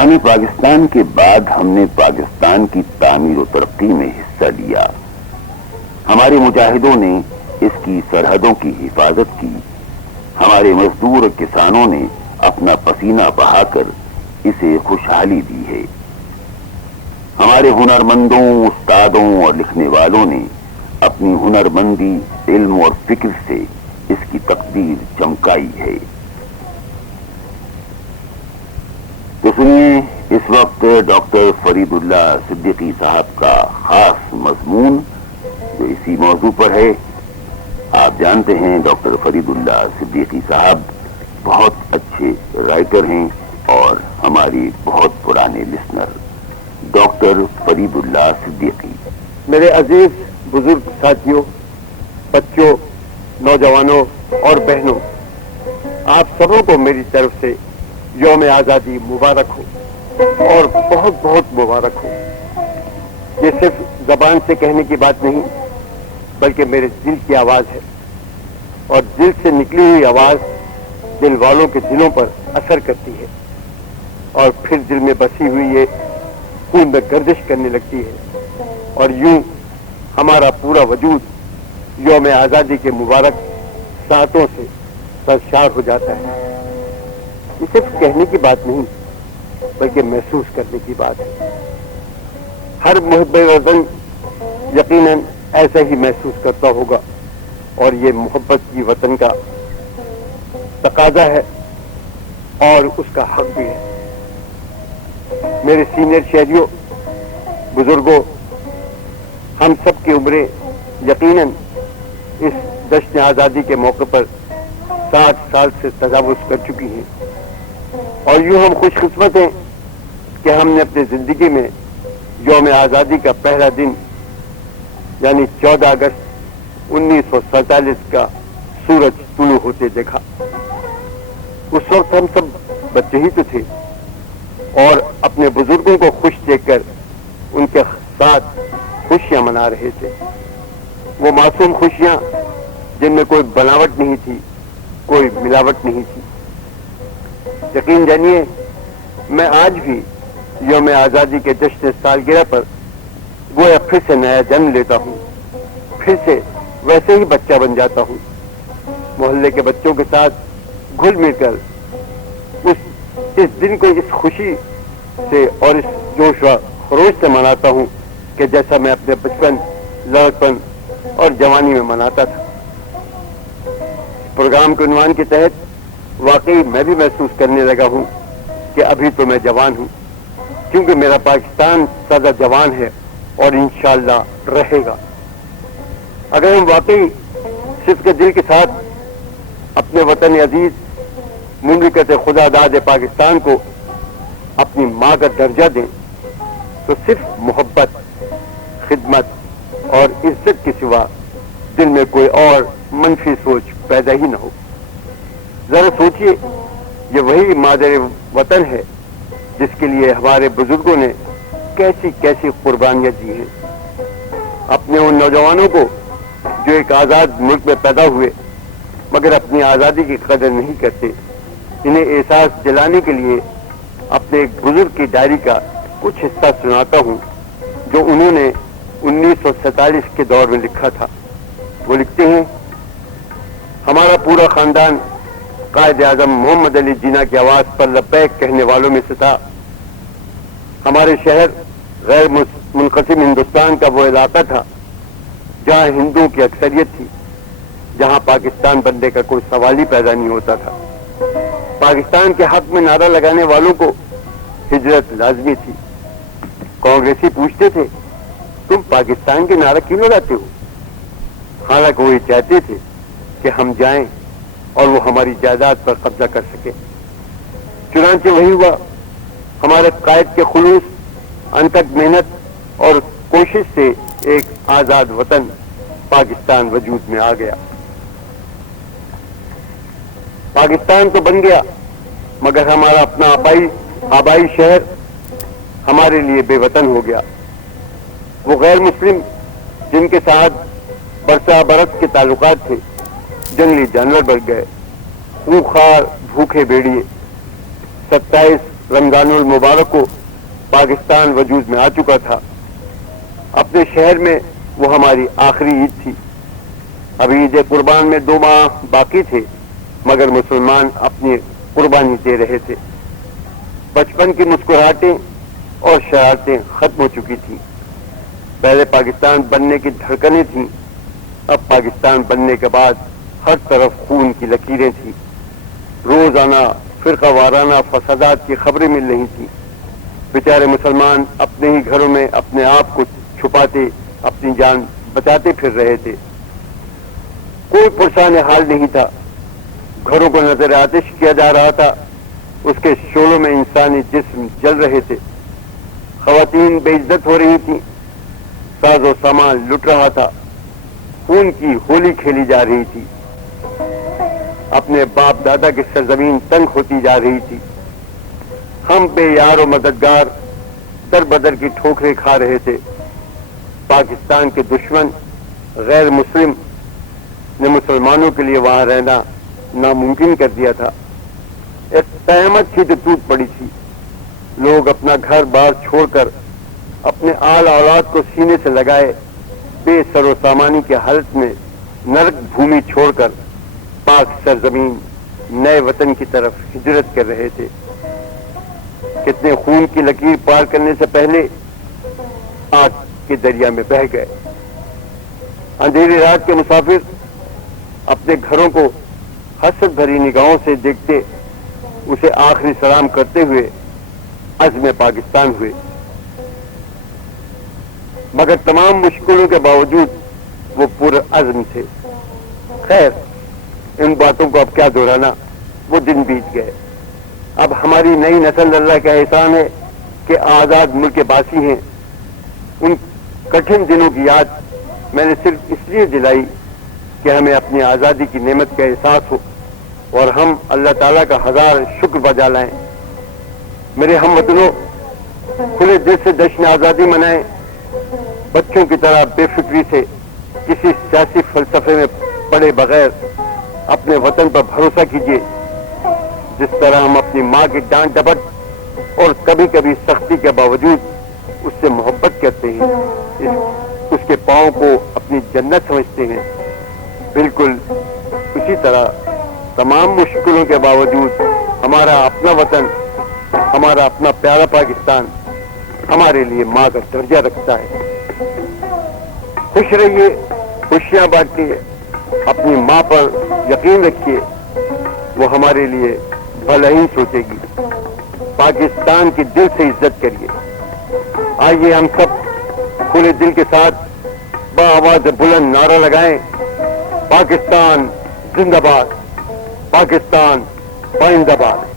ویران پاکستان کے بعد ہم نے پاکستان کی تعمیر و ترقی میں حصہ لیا. ہمارے مجاہدوں نے اس کی سرحدوں کی حفاظت کی. ہمارے مزدور کسانوں نے اپنا پسینہ بہا کر اسے خوشحالی دی ہے. ہمارے ہنرمندوں، استادوں اور لکھنے والوں نے اپنی ہنرمندی، علم اور فکر سے اس کی تقدیر چمکائی ہے. تو سنیے اس وقت ڈاکٹر فرید اللہ صدیقی صاحب کا خاص مضمون جو اسی موضوع پر ہے. آپ جانتے ہیں ڈاکٹر فرید اللہ صدیقی صاحب بہت اچھے رائٹر ہیں اور ہماری بہت پرانے لسنر. ڈاکٹر فرید اللہ صدیقی. میرے عزیز بزرگ ساتھیوں، بچوں، نوجوانوں اور بہنوں، آپ سبوں کو میری طرف سے یوم آزادی مبارک ہو اور بہت بہت مبارک ہو. یہ صرف زبان سے کہنے کی بات نہیں بلکہ میرے دل کی آواز ہے، اور دل سے نکلی ہوئی آواز دل والوں کے دلوں پر اثر کرتی ہے اور پھر دل میں بسی ہوئی یہ خون میں گردش کرنے لگتی ہے، اور یوں ہمارا پورا وجود یوم آزادی کے مبارک ساتوں سے سرشار ہو جاتا ہے. یہ صرف کہنے کی بات نہیں بلکہ محسوس کرنے کی بات ہے. ہر محب وطن یقیناً ایسا ہی محسوس کرتا ہوگا، اور یہ محبت کی وطن کا تقاضا ہے اور اس کا حق بھی ہے. میرے سینئر شہریوں، بزرگوں، ہم سب کی عمریں یقیناً اس جشن آزادی کے موقع پر 60 سال سے تجاوز کر چکی ہیں، اور یوں ہم خوش قسمت ہیں کہ ہم نے اپنی زندگی میں یوم آزادی کا پہلا دن یعنی 14 اگست 1947 کا سورج طلوع ہوتے دیکھا. اس وقت ہم سب بچے ہی تو تھے اور اپنے بزرگوں کو خوش دیکھ کر ان کے ساتھ خوشیاں منا رہے تھے. وہ معصوم خوشیاں جن میں کوئی بناوٹ نہیں تھی، کوئی ملاوٹ نہیں تھی. یقین جانیے، میں آج بھی یوم آزادی کے جشن سالگرہ پر گویا پھر سے نیا جنم لیتا ہوں، پھر سے ویسے ہی بچہ بن جاتا ہوں. محلے کے بچوں کے ساتھ گھل مل کر اس دن کو اس خوشی سے اور اس جوش و خروش سے مناتا ہوں کہ جیسا میں اپنے بچپن، لڑکپن اور جوانی میں مناتا تھا. پروگرام کے عنوان کے تحت واقعی میں بھی محسوس کرنے لگا ہوں کہ ابھی تو میں جوان ہوں، کیونکہ میرا پاکستان سدا جوان ہے اور انشاءاللہ رہے گا. اگر ہم واقعی صرف کے دل کے ساتھ اپنے وطن عزیز مملکت خدا داد پاکستان کو اپنی ماں کا درجہ دیں تو صرف محبت، خدمت اور عزت کے سوا دل میں کوئی اور منفی سوچ پیدا ہی نہ ہو. ذرا سوچئے، یہ وہی مادر وطن ہے جس کے لیے ہمارے بزرگوں نے کیسی کیسی قربانیاں دی ہیں. اپنے ان نوجوانوں کو جو ایک آزاد ملک میں پیدا ہوئے مگر اپنی آزادی کی قدر نہیں کرتے، انہیں احساس دلانے کے لیے اپنے ایک بزرگ کی ڈائری کا کچھ حصہ سناتا ہوں جو انہوں نے 1947 کے دور میں لکھا تھا. وہ لکھتے ہیں، ہمارا پورا خاندان قائد اعظم محمد علی جناح کی آواز پر لبیک کہنے والوں میں سے تھا. ہمارے شہر غیر منقسم ہندوستان کا وہ علاقہ تھا جہاں ہندوؤں کی اکثریت تھی، جہاں پاکستان بننے کا کوئی سوال ہی پیدا نہیں ہوتا تھا. پاکستان کے حق میں نعرہ لگانے والوں کو ہجرت لازمی تھی. کانگریسی پوچھتے تھے، تم پاکستان کے نعرہ کیوں لگاتے ہو؟ حالانکہ وہ یہ چاہتے تھے کہ ہم جائیں اور وہ ہماری جائیداد پر قبضہ کر سکے. چنانچہ وہی ہوا. ہمارے قائد کے خلوص، انتھک محنت اور کوشش سے ایک آزاد وطن پاکستان وجود میں آ گیا. پاکستان تو بن گیا مگر ہمارا اپنا آبائی شہر ہمارے لیے بے وطن ہو گیا. وہ غیر مسلم جن کے ساتھ برسہ برس کے تعلقات تھے جنگلی جانور بن گئے. خونخوار بھوکے بیڑیے 27 رمضان المبارک کو پاکستان وجود میں آ چکا تھا. اپنے شہر میں وہ ہماری آخری عید تھی. ابھی عید قربان میں 2 ماہ باقی تھے، مگر مسلمان اپنی قربانی دے رہے تھے. بچپن کی مسکراہٹیں اور شرارتیں ختم ہو چکی تھیں. پہلے پاکستان بننے کی دھڑکنیں تھیں، اب پاکستان بننے کے بعد ہر طرف خون کی لکیریں تھیں. روزانہ فرقہ وارانہ فسادات کی خبریں مل رہی تھیں. بیچارے مسلمان اپنے ہی گھروں میں اپنے آپ کو چھپاتے اپنی جان بچاتے پھر رہے تھے. کوئی پرسان حال نہیں تھا. گھروں کو نظر آتش کیا جا رہا تھا، اس کے شعلوں میں انسانی جسم جل رہے تھے. خواتین بے عزت ہو رہی تھیں، ساز و سامان لٹ رہا تھا، خون کی ہولی کھیلی جا رہی تھی. اپنے باپ دادا کی سرزمین تنگ ہوتی جا رہی تھی. ہم بے یار و مددگار در بدر کی ٹھوکریں کھا رہے تھے. پاکستان کے دشمن غیر مسلم نے مسلمانوں کے لیے وہاں رہنا ناممکن کر دیا تھا. ایک قیامت کی تو ٹوٹ پڑی تھی. لوگ اپنا گھر بار چھوڑ کر اپنے آل اولاد کو سینے سے لگائے بے سر و سامانی کی حالت میں نرک بھومی چھوڑ کر پاک سرزمین نئے وطن کی طرف ہجرت کر رہے تھے. کتنے خون کی لکیر پار کرنے سے پہلے آگ کے دریا میں بہہ گئے. اندھیری رات کے مسافر اپنے گھروں کو حسرت بھری نگاہوں سے دیکھتے اسے آخری سلام کرتے ہوئے عزم پاکستان ہوئے. مگر تمام مشکلوں کے باوجود وہ پرعزم تھے. خیر، ان باتوں کو اب کیا دہرانا، وہ دن بیت گئے. اب ہماری نئی نسل اللہ کا احسان ہے کہ آزاد ملک کے باسی ہیں. ان کٹھن دنوں کی یاد میں نے صرف اس لیے دلائی کہ ہمیں اپنی آزادی کی نعمت کا احساس ہو اور ہم اللہ تعالیٰ کا 1000 شکر بجا لائیں. میرے ہم وطنوں، کھلے دل سے جشن آزادی منائیں. بچوں کی طرح بے فکری سے کسی سیاسی فلسفے میں پڑے بغیر اپنے وطن پر بھروسہ کیجیے. جس طرح ہم اپنی ماں کی ڈانٹ ڈپٹ اور کبھی کبھی سختی کے باوجود اس سے محبت کرتے ہیں، اس کے پاؤں کو اپنی جنت سمجھتے ہیں، بالکل اسی طرح تمام مشکلوں کے باوجود ہمارا اپنا وطن، ہمارا اپنا پیارا پاکستان ہمارے لیے ماں کا درجہ رکھتا ہے. خوش رہیے، خوشیاں بانٹیے، اپنی ماں پر یقین رکھیے، وہ ہمارے لیے بھلا ہی سوچے گی. پاکستان کی دل سے عزت کریے. آئیے ہم سب کھلے دل کے ساتھ بآواز بلند نعرہ لگائیں، پاکستان زندہ باد، پاکستان پائندہ باد.